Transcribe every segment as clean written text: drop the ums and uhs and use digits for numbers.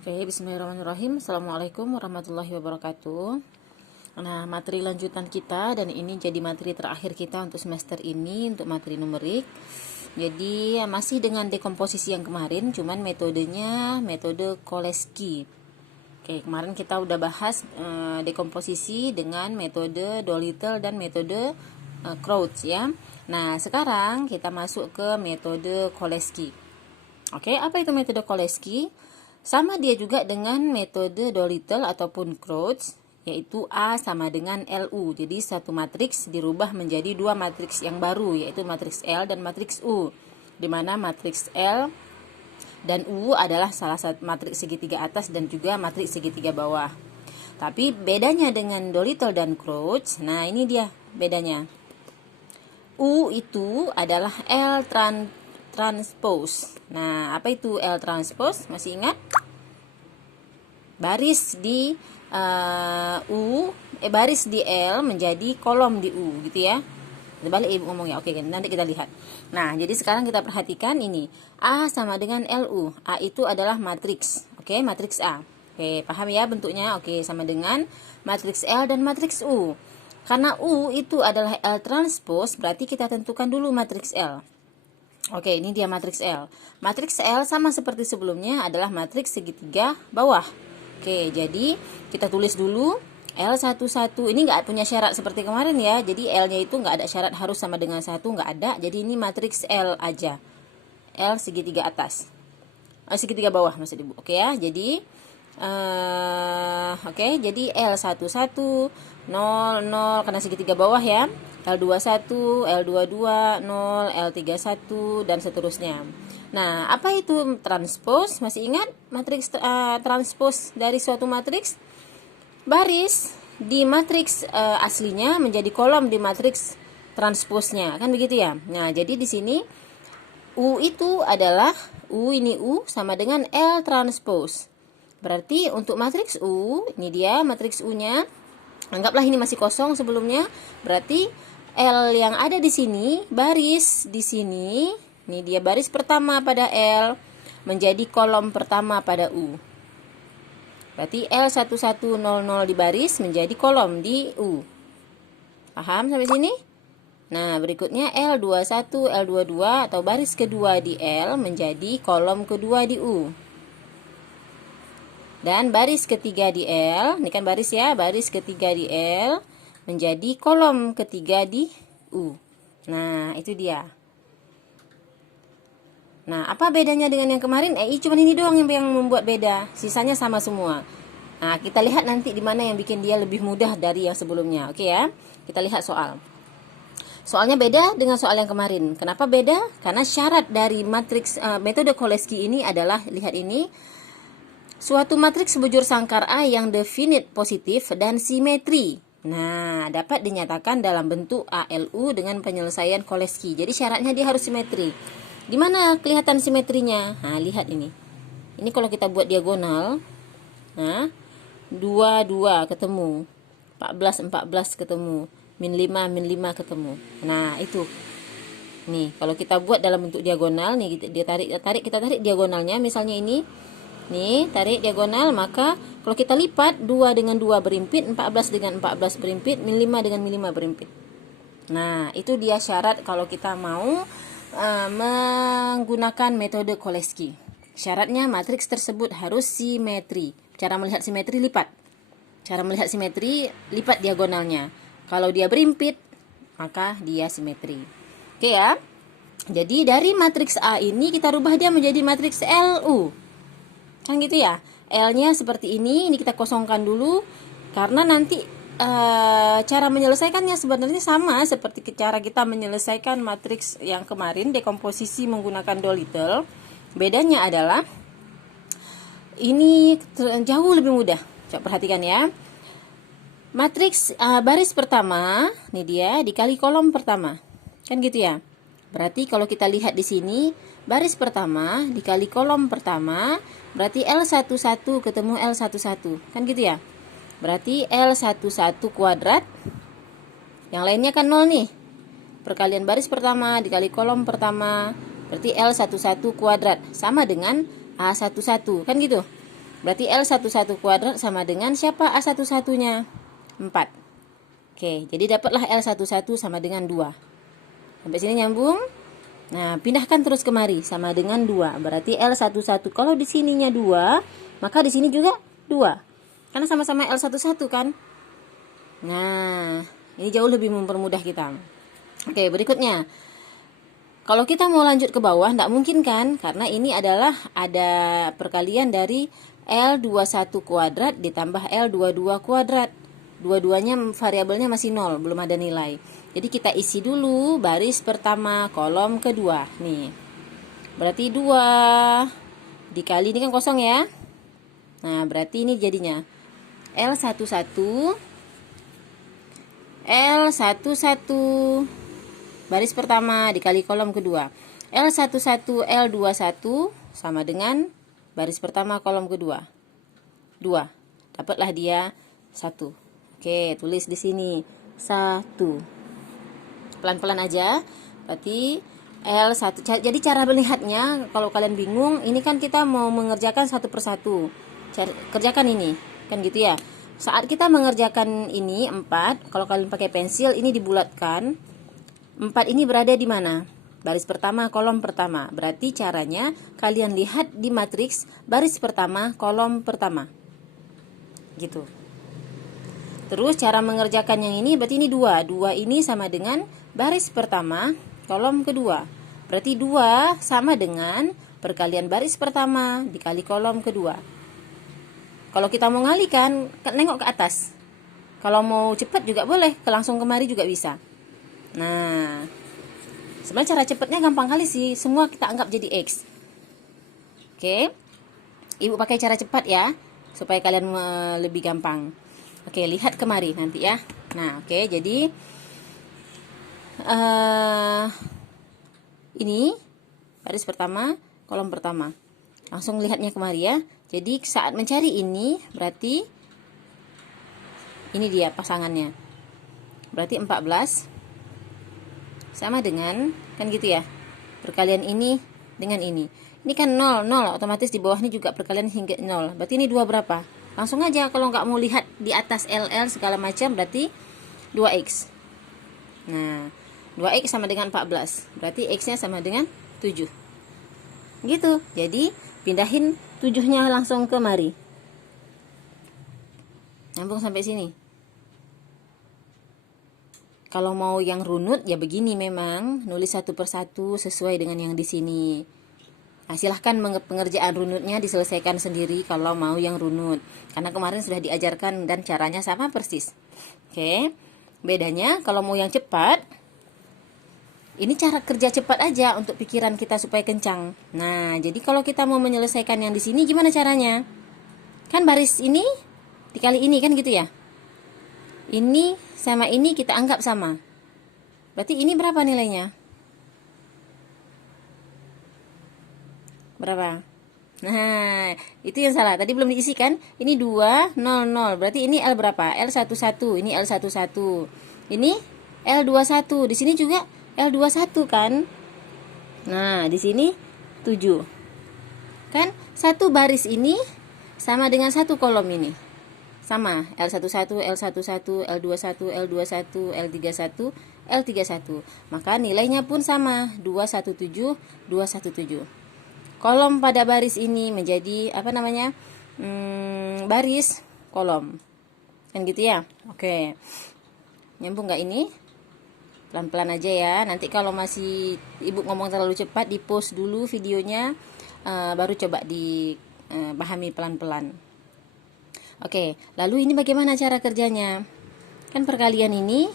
Oke, bismillahirrahmanirrahim. Assalamualaikum warahmatullahi wabarakatuh. Nah, materi lanjutan kita, dan ini jadi materi terakhir kita untuk semester ini, untuk materi numerik. Jadi masih dengan dekomposisi yang kemarin, cuman metodenya metode Cholesky. Oke, kemarin kita udah bahas dekomposisi dengan metode Dolittle dan metode Crouch ya. Nah, sekarang kita masuk ke metode Cholesky. Oke, apa itu metode Cholesky? Sama dia juga dengan metode Dolittle ataupun Crouch, yaitu A sama dengan LU. Jadi satu matriks dirubah menjadi dua matriks yang baru, yaitu matriks L dan matriks U. Di mana matriks L dan U adalah salah satu matriks segitiga atas dan juga matriks segitiga bawah. Tapi bedanya dengan Dolittle dan Crouch, nah ini dia bedanya. U itu adalah L transpose. Nah, apa itu L transpose? Masih ingat? Baris di baris di L menjadi kolom di U, gitu ya. Balik ibu ngomongnya. Oke, nanti kita lihat. Nah, jadi sekarang kita perhatikan ini. A sama dengan LU. A itu adalah matriks. Oke, matriks A. Oke, paham ya bentuknya? Oke, sama dengan matriks L dan matriks U. Karena U itu adalah L transpose, berarti kita tentukan dulu matriks L. Oke, ini dia matriks L. Matriks L sama seperti sebelumnya adalah matriks segitiga bawah. Oke, jadi kita tulis dulu L11. Ini nggak punya syarat seperti kemarin ya. Jadi L-nya itu nggak ada syarat harus sama dengan 1, nggak ada. Jadi ini matriks L aja. L segitiga atas. Segitiga bawah maksud Ibu. Oke ya. Jadi jadi L11 0 0 karena segitiga bawah ya. L21, L22, 0, L31 dan seterusnya. Nah, apa itu transpose? Masih ingat matriks transpose dari suatu matriks? Baris di matriks aslinya menjadi kolom di matriks transposnya, kan begitu ya? Nah, jadi di sini U itu adalah ini U sama dengan L transpose. Berarti untuk matriks U, ini dia matriks U-nya. Anggaplah ini masih kosong sebelumnya. Berarti L yang ada di sini, baris di sini, ini dia baris pertama pada L menjadi kolom pertama pada U. Berarti L1100 di baris menjadi kolom di U. Paham sampai sini? Nah, berikutnya L21, L22 atau baris kedua di L menjadi kolom kedua di U. Dan baris ketiga di L, ini kan baris ya, baris ketiga di L menjadi kolom ketiga di U. Nah, itu dia. Nah, apa bedanya dengan yang kemarin? Cuma ini doang yang membuat beda. Sisanya sama semua. Nah, kita lihat nanti di mana yang bikin dia lebih mudah dari yang sebelumnya. Oke ya. Kita lihat soal. Soalnya beda dengan soal yang kemarin. Kenapa beda? Karena syarat dari matriks metode Cholesky ini adalah, lihat ini, suatu matriks bujur sangkar A yang definit positif dan simetri. Nah, dapat dinyatakan dalam bentuk ALU dengan penyelesaian Cholesky. Jadi syaratnya dia harus simetri. Di mana kelihatan simetrinya? Nah, lihat ini. Ini kalau kita buat diagonal, nah, 2 2 ketemu. 14 14 ketemu. Min 5 min 5 ketemu. Nah, itu. Nih, kalau kita buat dalam bentuk diagonal, nih kita tarik diagonalnya, misalnya ini. Nih, tarik diagonal, maka kalau kita lipat 2 dengan 2 berimpit, 14 dengan 14 berimpit, min 5 dengan min 5 berimpit. Nah, itu dia syarat kalau kita mau menggunakan metode Cholesky. Syaratnya matriks tersebut harus simetri. Cara melihat simetri, lipat. Cara melihat simetri, lipat diagonalnya. Kalau dia berimpit, maka dia simetri. Oke ya. Jadi dari matriks A ini kita rubah dia menjadi matriks LU. Kan gitu ya. L-nya seperti ini kita kosongkan dulu. Karena nanti cara menyelesaikannya sebenarnya sama seperti cara kita menyelesaikan matriks yang kemarin, dekomposisi menggunakan Dolittle. Bedanya adalah ini jauh lebih mudah. Coba perhatikan ya. Matriks baris pertama, ini dia, dikali kolom pertama. Kan gitu ya. Berarti kalau kita lihat di sini, baris pertama dikali kolom pertama, berarti L11 ketemu L11. Kan gitu ya. Berarti L11 kuadrat. Yang lainnya kan 0 nih. Perkalian baris pertama dikali kolom pertama, berarti L11 kuadrat sama dengan A11. Kan gitu. Berarti L11 kuadrat sama dengan siapa A11-nya? 4. Oke, jadi dapatlah L11 sama dengan 2. Sampai sini nyambung? Nah, pindahkan terus kemari sama dengan 2. Berarti L11 kalau di sininya 2, maka di sini juga 2. Karena sama-sama L11 kan? Nah, ini jauh lebih mempermudah kita. Oke, berikutnya. Kalau kita mau lanjut ke bawah, tidak mungkin kan? Karena ini adalah ada perkalian dari L21 kuadrat ditambah L22 kuadrat. Dua-duanya variabelnya masih 0, belum ada nilai. Jadi kita isi dulu baris pertama, kolom kedua. Nih, berarti 2 dikali, ini kan kosong ya. Nah, berarti ini jadinya L11 baris pertama dikali kolom kedua. L11 L21 sama dengan baris pertama kolom kedua 2. Dapatlah dia 1. Oke, tulis di sini 1. Pelan-pelan aja. Berarti L1. Jadi cara melihatnya kalau kalian bingung, ini kan kita mau mengerjakan satu persatu. Kerjakan ini, kan gitu ya. Saat kita mengerjakan ini 4, kalau kalian pakai pensil ini dibulatkan. 4 ini berada di mana? Baris pertama, kolom pertama. Berarti caranya kalian lihat di matriks baris pertama, kolom pertama. Gitu. Terus cara mengerjakan yang ini berarti ini 2. 2 ini sama dengan baris pertama, kolom kedua. Berarti 2 sama dengan perkalian baris pertama dikali kolom kedua. Kalau kita mau ngalihkan, nengok ke atas. Kalau mau cepat juga boleh, langsung kemari juga bisa. Nah, sebenarnya cara cepatnya gampang kali sih. Semua kita anggap jadi X. Oke. Ibu pakai cara cepat ya, supaya kalian lebih gampang. Oke, lihat kemari nanti ya. Nah, oke, jadi ini baris pertama, kolom pertama. Langsung lihatnya kemari ya. Jadi saat mencari ini berarti ini dia pasangannya. Berarti 14 sama dengan, kan gitu ya, perkalian ini dengan ini. Ini kan 0, 0, otomatis di bawah ini juga perkalian hingga 0. Berarti ini 2 berapa? Langsung aja, kalau nggak mau lihat di atas LL segala macam, berarti 2X. Nah, 2X sama dengan 14. Berarti X-nya sama dengan 7. Gitu. Jadi, pindahin 7-nya langsung ke mari. Nyambung sampai sini. Kalau mau yang runut, ya begini memang. Nulis satu persatu sesuai dengan yang di sini. Nah, silahkan pengerjaan runutnya diselesaikan sendiri kalau mau yang runut. Karena kemarin sudah diajarkan dan caranya sama persis. Oke. Bedanya kalau mau yang cepat, ini cara kerja cepat aja untuk pikiran kita supaya kencang. Nah, jadi kalau kita mau menyelesaikan yang di sini gimana caranya? Kan baris ini dikali ini kan gitu ya. Ini sama ini kita anggap sama. Berarti ini berapa nilainya? Berapa? Nah, itu yang salah. Tadi belum diisi kan? Ini 2, 0, 0. Berarti ini L berapa? L11. Ini L11. Ini L21. Di sini juga L21 kan? Nah, di sini 7. Kan? Satu baris ini sama dengan satu kolom ini. Sama. L11, L11, L21, L21, L31, L31. Maka nilainya pun sama. 217, 217. Kolom pada baris ini menjadi apa namanya, baris kolom, kan gitu ya. Oke, nyambung nggak ini? Pelan-pelan aja ya. Nanti kalau masih ibu ngomong terlalu cepat, di pause dulu videonya, baru coba dipahami pelan-pelan. Oke, lalu ini bagaimana cara kerjanya? Kan perkalian ini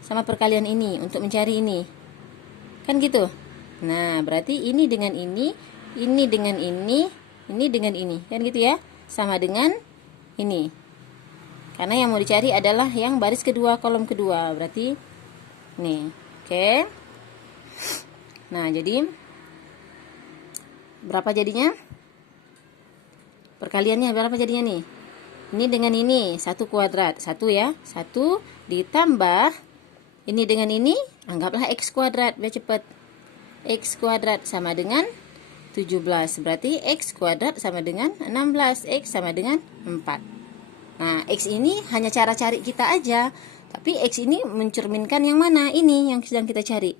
sama perkalian ini untuk mencari ini, kan gitu. Nah, berarti ini dengan ini dengan ini dengan ini, kan gitu ya, sama dengan ini. Karena yang mau dicari adalah yang baris kedua, kolom kedua, berarti nih. Oke. Nah, jadi berapa jadinya? Perkaliannya berapa jadinya nih? Ini dengan ini 1 kuadrat, 1 ya, 1 ditambah ini dengan ini, anggaplah X kuadrat, biar cepet. X kuadrat sama dengan 17. Berarti X kuadrat sama dengan 16. X sama dengan 4. Nah, X ini hanya cara cari kita aja. Tapi X ini mencerminkan yang mana? Ini yang sedang kita cari.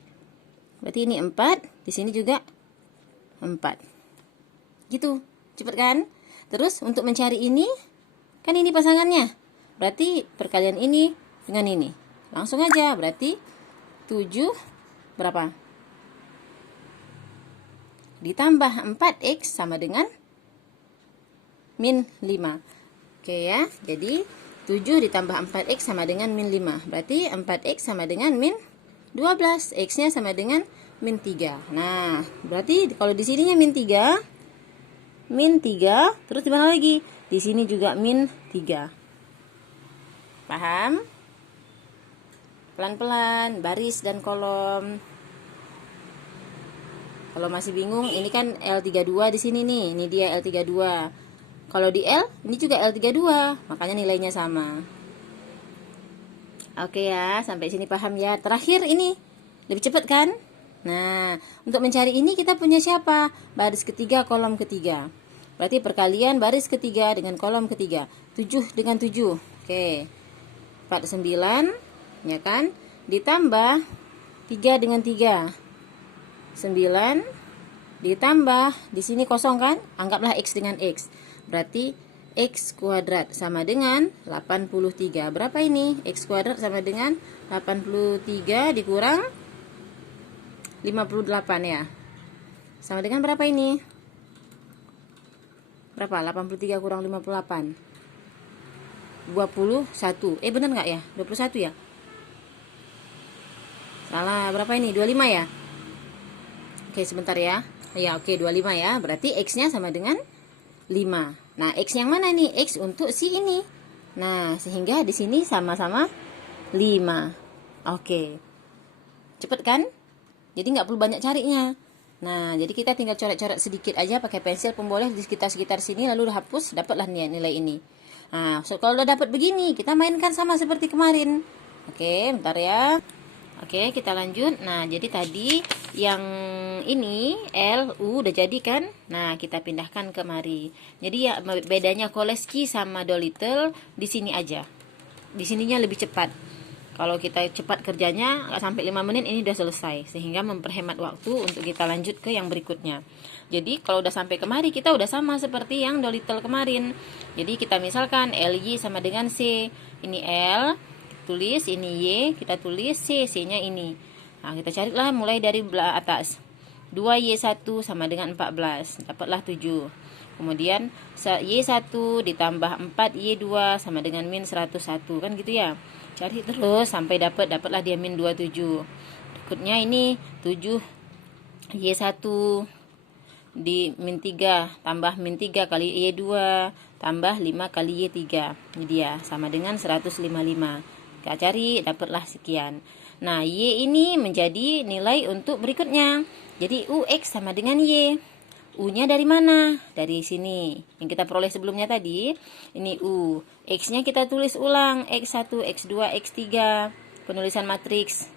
Berarti ini 4. Di sini juga 4. Gitu. Cepet kan? Terus untuk mencari ini, kan ini pasangannya. Berarti perkalian ini dengan ini. Langsung aja. Berarti 7 berapa? Ditambah 4X sama dengan min 5. Oke ya. Jadi 7 ditambah 4X sama dengan min 5. Berarti 4X sama dengan min 12. X-nya sama dengan min 3. Nah, berarti kalau di sininya min 3, terus di mana lagi? Di sini juga min 3. Paham? Pelan-pelan, baris dan kolom. Kalau masih bingung, ini kan L32 di sini nih. Ini dia L32. Kalau di L, ini juga L32. Makanya nilainya sama. Oke ya, sampai sini paham ya. Terakhir ini, lebih cepat kan? Nah, untuk mencari ini kita punya siapa? Baris ketiga, kolom ketiga. Berarti perkalian baris ketiga dengan kolom ketiga. 7 dengan 7. Oke. 49, ya kan? Ditambah 3 dengan 3. 9 ditambah di sini kosong kan? Anggaplah X dengan X. Berarti X kuadrat sama dengan 83. Berapa ini? X kuadrat sama dengan 83 dikurang 58 ya. Sama dengan berapa ini? Berapa? 83 kurang 58. 21. Bener nggak ya? 21 ya? Salah, berapa ini? 25 ya? Oke, sebentar ya. Ya, oke, 25 ya. Berarti X-nya sama dengan 5. Nah, X yang mana nih? X untuk si ini. Nah, sehingga di sini sama-sama 5. Oke. Cepet kan? Jadi nggak perlu banyak carinya. Nah, jadi kita tinggal coret-coret sedikit aja pakai pensil pemboleh di sekitar-sekitar sini, lalu hapus, dapatlah nilai ini. Nah, kalau udah dapat begini, kita mainkan sama seperti kemarin. Oke, bentar ya. Oke, kita lanjut. Nah, jadi tadi yang ini L, U udah jadi kan? Nah, kita pindahkan ke mari. Jadi ya bedanya Cholesky sama Dolittle di sini aja. Di sininya lebih cepat. Kalau kita cepat kerjanya nggak sampai 5 menit ini udah selesai, sehingga memperhemat waktu untuk kita lanjut ke yang berikutnya. Jadi kalau udah sampai kemari kita udah sama seperti yang Dolittle kemarin. Jadi kita misalkan LY sama dengan C. Ini L, tulis, ini Y, kita tulis C, C-nya ini. Nah, kita carilah mulai dari belah atas. 2Y1 sama dengan 14, dapatlah 7. Kemudian Y1 ditambah 4Y2 sama dengan min 101, kan gitu ya. Cari terus sampai dapatlah dia min 27. Berikutnya ini 7Y1 di min 3 tambah min 3 kali Y2 tambah 5 kali Y3. Ini dia sama dengan 155. Kita cari, dapatlah sekian. Nah, Y ini menjadi nilai untuk berikutnya. Jadi UX sama dengan Y. U-nya dari mana? Dari sini. Yang kita peroleh sebelumnya tadi. Ini U. X-nya kita tulis ulang. X1, X2, X3. Penulisan matriks.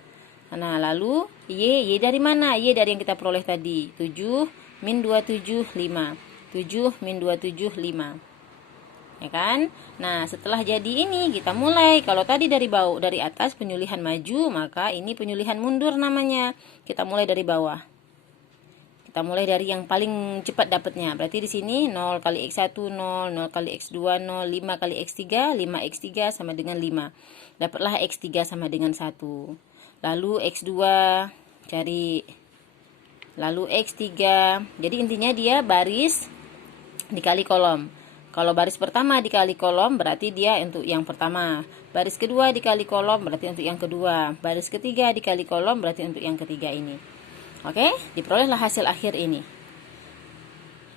Nah, lalu Y dari mana? Y dari yang kita peroleh tadi. 7 min 27, 5. 7 min 27, 5. Ya kan? Nah, setelah jadi ini kita mulai. Kalau tadi dari bawah, dari atas penyulihan maju, maka ini penyulihan mundur namanya. Kita mulai dari bawah. Kita mulai dari yang paling cepat dapatnya. Berarti di sini 0 kali X1 0, 0 kali X2 0, 5 kali X3, 5X3 sama dengan 5. Dapatlah X3 sama dengan 1. Lalu X2 cari. Lalu X3. Jadi intinya dia baris dikali kolom. Kalau baris pertama dikali kolom berarti dia untuk yang pertama. Baris kedua dikali kolom berarti untuk yang kedua. Baris ketiga dikali kolom berarti untuk yang ketiga ini. Oke, diperolehlah hasil akhir ini.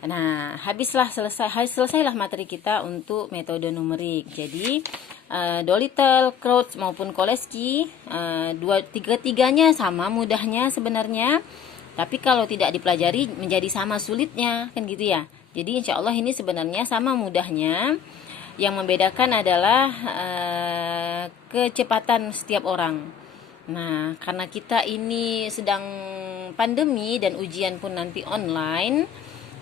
Nah, selesailah materi kita untuk metode numerik. Jadi, Dolittle, Crouch maupun Cholesky, tiga-tiganya sama mudahnya sebenarnya. Tapi kalau tidak dipelajari menjadi sama sulitnya, kan gitu ya. Jadi insya Allah ini sebenarnya sama mudahnya. Yang membedakan adalah kecepatan setiap orang. Nah, karena kita ini sedang pandemi dan ujian pun nanti online,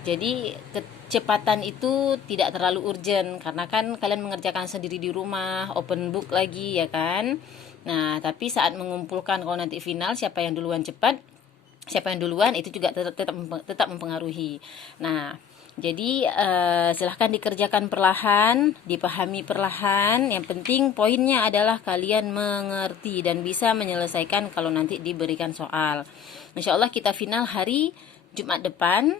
Jadi kecepatan itu tidak terlalu urgent karena kan kalian mengerjakan sendiri di rumah, open book lagi ya kan. Nah, tapi saat mengumpulkan kalau nanti final siapa yang duluan cepat, siapa yang duluan itu juga tetap mempengaruhi. Nah, jadi silahkan dikerjakan perlahan, dipahami perlahan. Yang penting poinnya adalah kalian mengerti dan bisa menyelesaikan kalau nanti diberikan soal. Insya Allah kita final hari Jumat depan.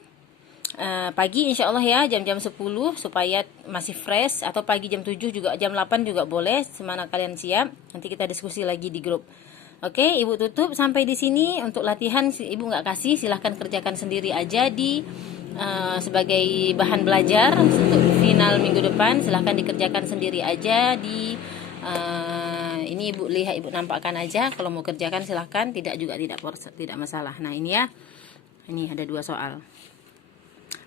Pagi insya Allah ya, jam-jam 10 supaya masih fresh, atau pagi jam 7 juga, jam 8 juga boleh, semana kalian siap. Nanti kita diskusi lagi di grup. Oke, Ibu tutup sampai di sini untuk latihan. Ibu nggak kasih, silahkan kerjakan sendiri aja di sebagai bahan belajar untuk final minggu depan. Silahkan dikerjakan sendiri aja di ini Ibu lihat, Ibu nampakkan aja. Kalau mau kerjakan silahkan, tidak juga tidak masalah. Nah ini ya, ini ada 2 soal.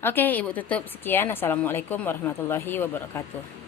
Oke, Ibu tutup. Sekian. Assalamualaikum warahmatullahi wabarakatuh.